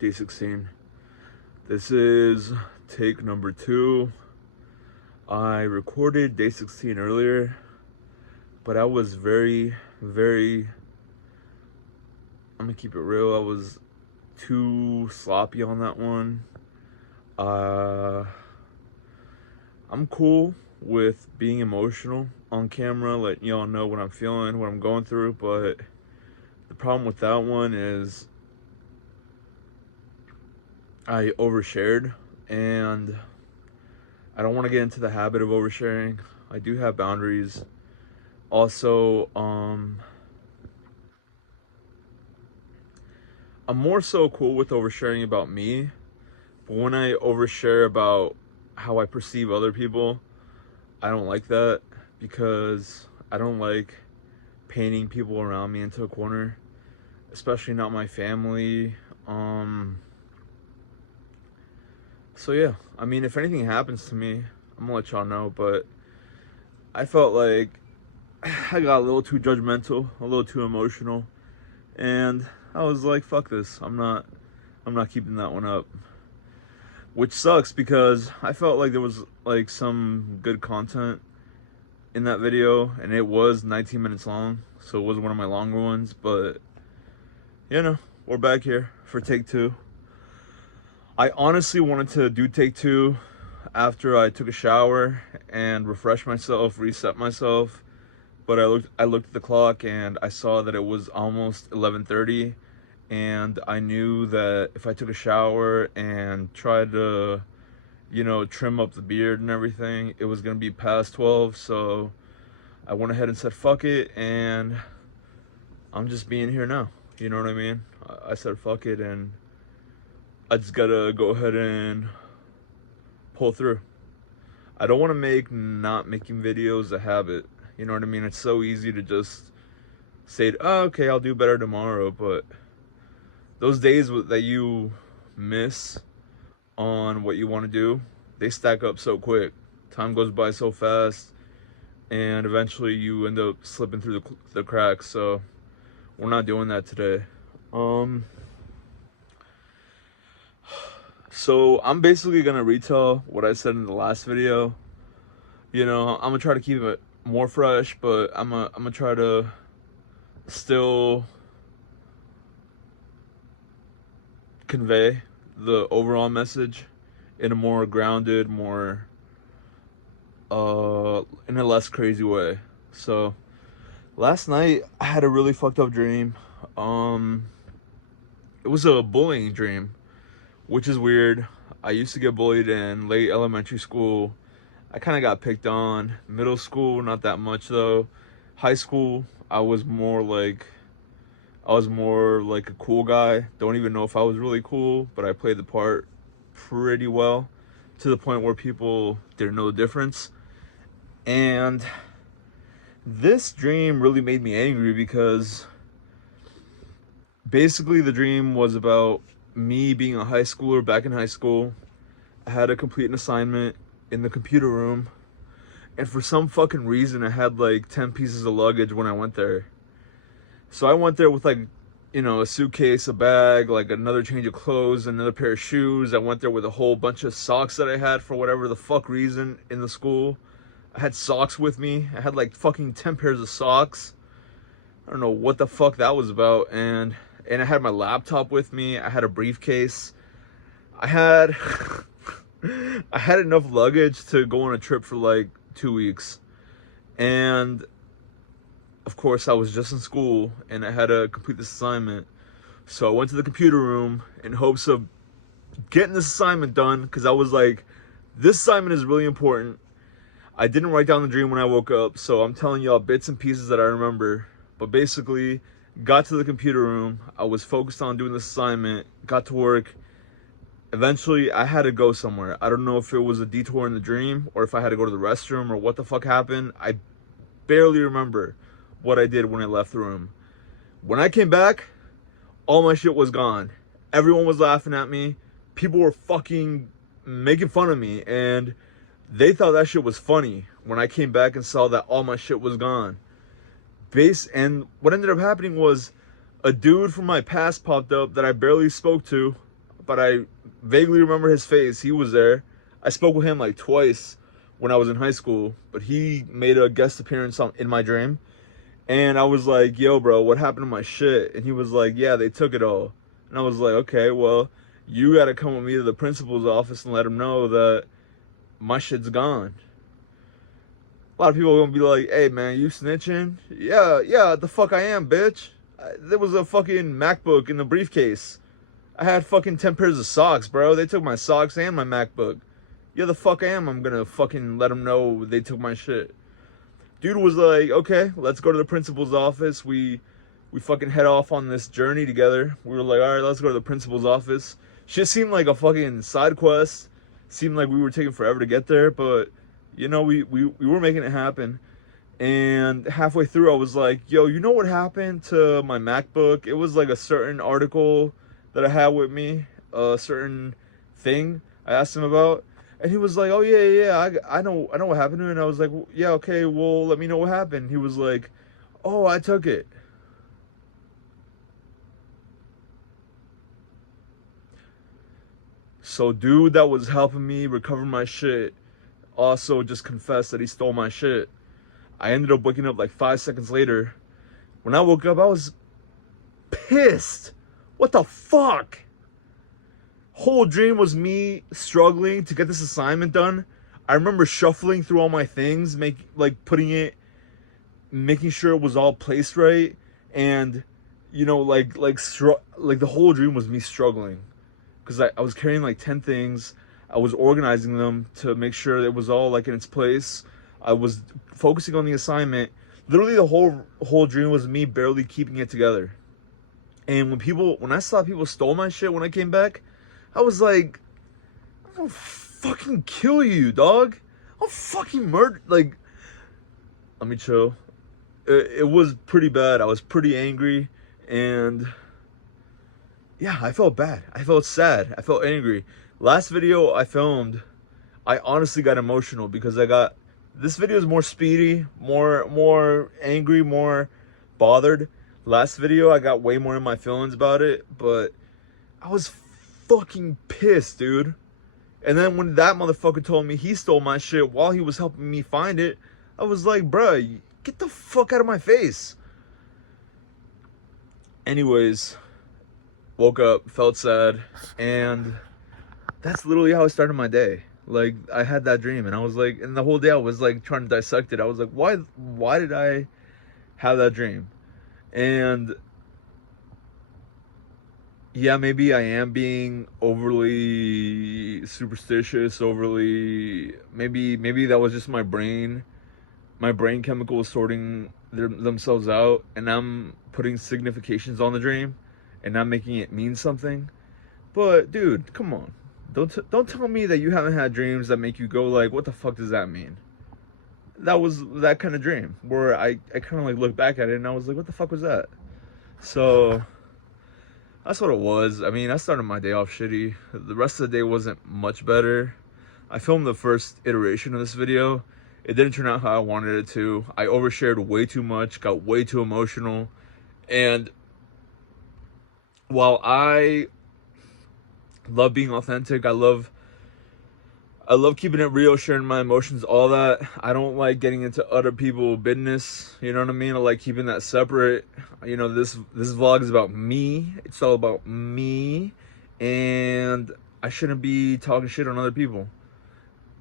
day 16. This is take number 2. I recorded day 16 earlier, but I was very, I'm gonna keep it real, I was too sloppy on that one. I'm cool with being emotional on camera, letting y'all know what I'm feeling, what I'm going through, but the problem with that one is I overshared, and I don't want to get into the habit of oversharing. I do have boundaries. Also, I'm more so cool with oversharing about me, but when I overshare about how I perceive other people, I don't like that, because I don't like painting people around me into a corner, especially not my family. So yeah, I mean, if anything happens to me, I'm gonna let y'all know, but I felt like I got a little too judgmental, a little too emotional, and I was like, fuck this. I'm not keeping that one up. Which sucks, because I felt like there was like some good content in that video, and it was 19 minutes long, so it was one of my longer ones, but you know, we're back here for take 2. I honestly wanted to do take 2 after I took a shower and refreshed myself, reset myself, but I looked at the clock and I saw that it was almost 11:30, and I knew that if I took a shower and tried to, you know, trim up the beard and everything, it was gonna be past 12. So I went ahead and said fuck it, and I'm just being here now. You know what I mean? I said fuck it, and I just gotta go ahead and pull through. I don't want to make not making videos a habit. You know what I mean? It's so easy to just say, oh, okay, I'll do better tomorrow. But those days that you miss on what you want to do, they stack up so quick. Time goes by so fast, and eventually you end up slipping through the cracks. So we're not doing that today. So I'm basically gonna retell what I said in the last video. You know, I'm gonna try to keep it more fresh, but I'm gonna try to still convey the overall message in a more grounded, more in a less crazy way. So last night I had a really fucked up dream. It was a bullying dream, which is weird. I used to get bullied in late elementary school. I kind of got picked on. Middle school, not that much though. High school, I was more like a cool guy. Don't even know if I was really cool, but I played the part pretty well, to the point where people didn't know the difference. And this dream really made me angry, because basically the dream was about me being a high schooler back in high school. I had to complete an assignment in the computer room, and for some fucking reason I had like 10 pieces of luggage when I went there. So I went there with, like, you know, a suitcase, a bag, like another change of clothes, another pair of shoes. I went there with a whole bunch of socks that I had for whatever the fuck reason in the school. I had socks with me. I had like fucking 10 pairs of socks. I don't know what the fuck that was about. And I had my laptop with me. I had a briefcase. I had I had enough luggage to go on a trip for like 2 weeks. And of course I was just in school and I had to complete this assignment. So I went to the computer room in hopes of getting this assignment done, because I was like, this assignment is really important. I didn't write down the dream when I woke up, so I'm telling y'all bits and pieces that I remember. But basically, got to the computer room, I was focused on doing this assignment, got to work. Eventually, I had to go somewhere. I don't know if it was a detour in the dream or if I had to go to the restroom or what the fuck happened. I barely remember what I did when I left the room. When I came back, all my shit was gone. Everyone was laughing at me. People were fucking making fun of me, and they thought that shit was funny when I came back and saw that all my shit was gone. And what ended up happening was a dude from my past popped up that I barely spoke to but I vaguely remember his face. He was there. I spoke with him like twice when I was in high school, but he made a guest appearance in my dream. And I was like, yo, bro, what happened to my shit? And he was like, yeah, they took it all. And I was like, okay, well, you got to come with me to the principal's office and let him know that my shit's gone. A lot of people are going to be like, hey, man, you snitching? Yeah, the fuck I am, bitch. There was a fucking MacBook in the briefcase. I had fucking 10 pairs of socks, bro. They took my socks and my MacBook. Yeah, the fuck I am. I'm going to fucking let them know they took my shit. Dude was like, okay, let's go to the principal's office. We fucking head off on this journey together. We were like, all right, let's go to the principal's office. Shit seemed like a fucking side quest. Seemed like we were taking forever to get there, but you know, we were making it happen. And halfway through, I was like, yo, you know what happened to my MacBook? It was like a certain article that I had with me, a certain thing I asked him about. And he was like, oh, yeah, I know what happened to it. And I was like, yeah, okay, well, let me know what happened. He was like, oh, I took it. So dude that was helping me recover my shit also just confessed that he stole my shit. I ended up waking up like 5 seconds later. When I woke up, I was pissed. What the fuck? Whole dream was me struggling to get this assignment done. I remember shuffling through all my things, making sure it was all placed right, and you know, like the whole dream was me struggling because I was carrying like 10 things. I was organizing them to make sure it was all like in its place. I was focusing on the assignment. Literally, the whole dream was me barely keeping it together. And when I saw people stole my shit when I came back, I was like, I'm gonna fucking kill you, dog. I'll fucking murder. Like, let me chill. It was pretty bad. I was pretty angry, and yeah, I felt bad. I felt sad. I felt angry. Last video I filmed, I honestly got emotional because this video is more speedy, more angry, more bothered. Last video I got way more in my feelings about it, but I was fucking pissed, dude. And then when that motherfucker told me he stole my shit while he was helping me find it, I was like, bruh, get the fuck out of my face. Anyways, woke up, felt sad, and that's literally how I started my day. Like, I had that dream, and I was like, and the whole day I was like trying to dissect it. I was like, why did I have that dream? And yeah, maybe I am being overly superstitious, maybe that was just my brain chemicals sorting themselves out, and I'm putting significations on the dream and not making it mean something. But dude, come on. Don't tell me that you haven't had dreams that make you go like, what the fuck does that mean? That was that kind of dream where I kind of like looked back at it and I was like, what the fuck was that? So that's what it was. I mean, I started my day off shitty. The rest of the day wasn't much better. I filmed the first iteration of this video. It didn't turn out how I wanted it to. I overshared way too much, got way too emotional. And while I love being authentic, I love keeping it real, sharing my emotions, all that, I don't like getting into other people's business. You know what I mean? I like keeping that separate. You know, this vlog is about me. It's all about me, and I shouldn't be talking shit on other people.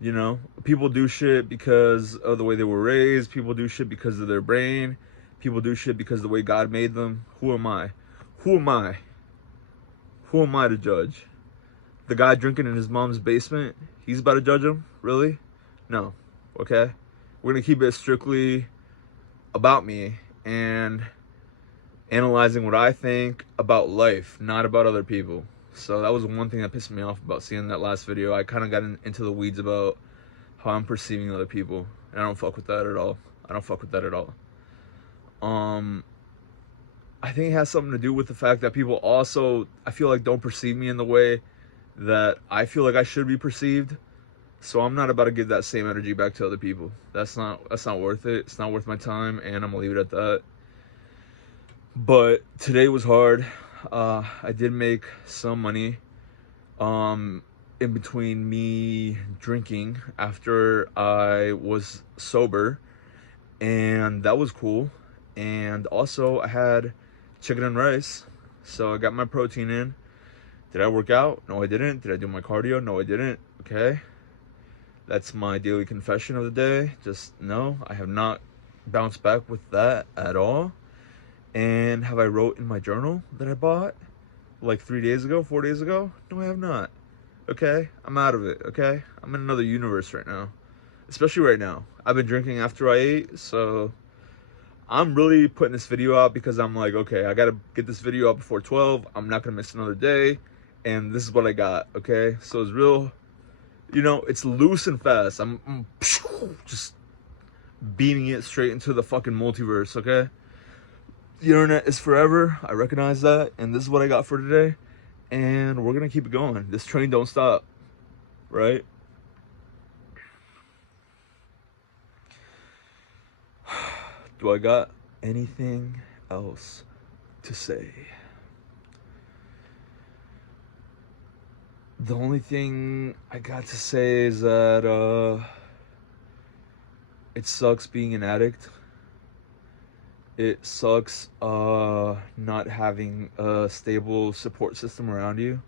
You know, people do shit because of the way they were raised. People do shit because of their brain. People do shit because of the way God made them. Who am I? Who am I? Who am I to judge? The guy drinking in his mom's basement, he's about to judge him? Really? No. Okay? We're gonna keep it strictly about me and analyzing what I think about life, not about other people. So that was one thing that pissed me off about seeing that last video. I kind of got into the weeds about how I'm perceiving other people, and I don't fuck with that at all. I don't fuck with that at all. I think it has something to do with the fact that people also, I feel like, don't perceive me in the way that I feel like I should be perceived. So I'm not about to give that same energy back to other people. That's not worth it. It's not worth my time, and I'm gonna leave it at that. But today was hard. I did make some money. in between me drinking after I was sober, and that was cool. And also I had chicken and rice, so I got my protein in. Did I work out? No, I didn't. Did I do my cardio? No, I didn't. Okay, that's my daily confession of the day. Just no, I have not bounced back with that at all. And have I wrote in my journal that I bought like 3 days ago, 4 days ago? No, I have not. Okay, I'm out of it. Okay, I'm in another universe right now, especially right now. I've been drinking after I ate, so I'm really putting this video out because I'm like, okay, I gotta get this video out before 12. I'm not gonna miss another day, and this is what I got. Okay, so it's real, it's loose and fast. I'm just beaming it straight into the fucking multiverse. Okay, the internet is forever. I recognize that, and this is what I got for today, and we're gonna keep it going. This train don't stop, right? Do I got anything else to say? The only thing I got to say is that it sucks being an addict. It sucks not having a stable support system around you.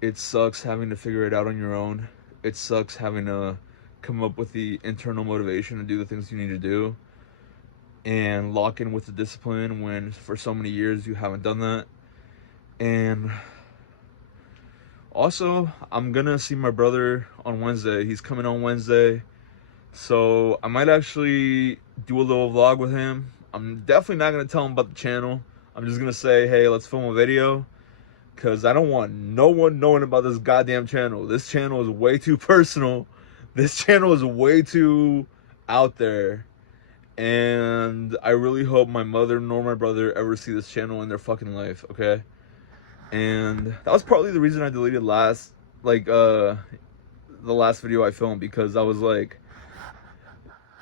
It sucks having to figure it out on your own. It sucks having to come up with the internal motivation to do the things you need to do and lock in with the discipline when for so many years you haven't done that. And also, I'm gonna see my brother on Wednesday. He's coming on Wednesday, so I might actually do a little vlog with him. I'm definitely not gonna tell him about the channel. I'm just gonna say, hey, let's film a video, because I don't want no one knowing about this goddamn channel. This channel is way too personal. This channel is way too out there. And I really hope my mother nor my brother ever see this channel in their fucking life, okay? And that was probably the reason I deleted the last video I filmed, because I was like,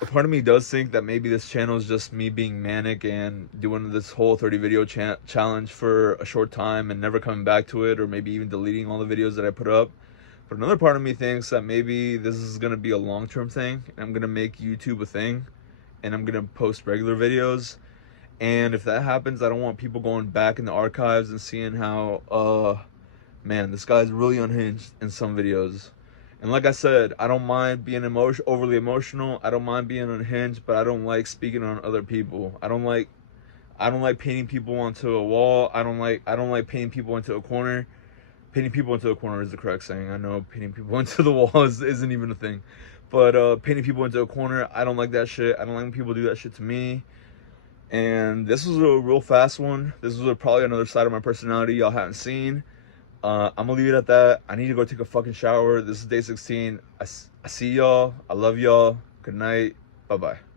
a part of me does think that maybe this channel is just me being manic and doing this whole 30 video challenge for a short time and never coming back to it, or maybe even deleting all the videos that I put up. But another part of me thinks that maybe this is going to be a long-term thing, and I'm going to make YouTube a thing, and I'm going to post regular videos. And if that happens, I don't want people going back in the archives and seeing how, man, this guy's really unhinged in some videos. And like I said, I don't mind being overly emotional. I don't mind being unhinged, but I don't like speaking on other people. I don't like painting people onto a wall. I don't like painting people into a corner. Painting people into a corner is the correct saying. I know painting people into the wall isn't even a thing. But painting people into a corner, I don't like that shit. I don't like when people do that shit to me. And this was a real fast one. This was probably another side of my personality y'all haven't seen. I'm gonna leave it at that. I need to go take a fucking shower. This is day 16. I see y'all. I love y'all. Good night. Bye-bye.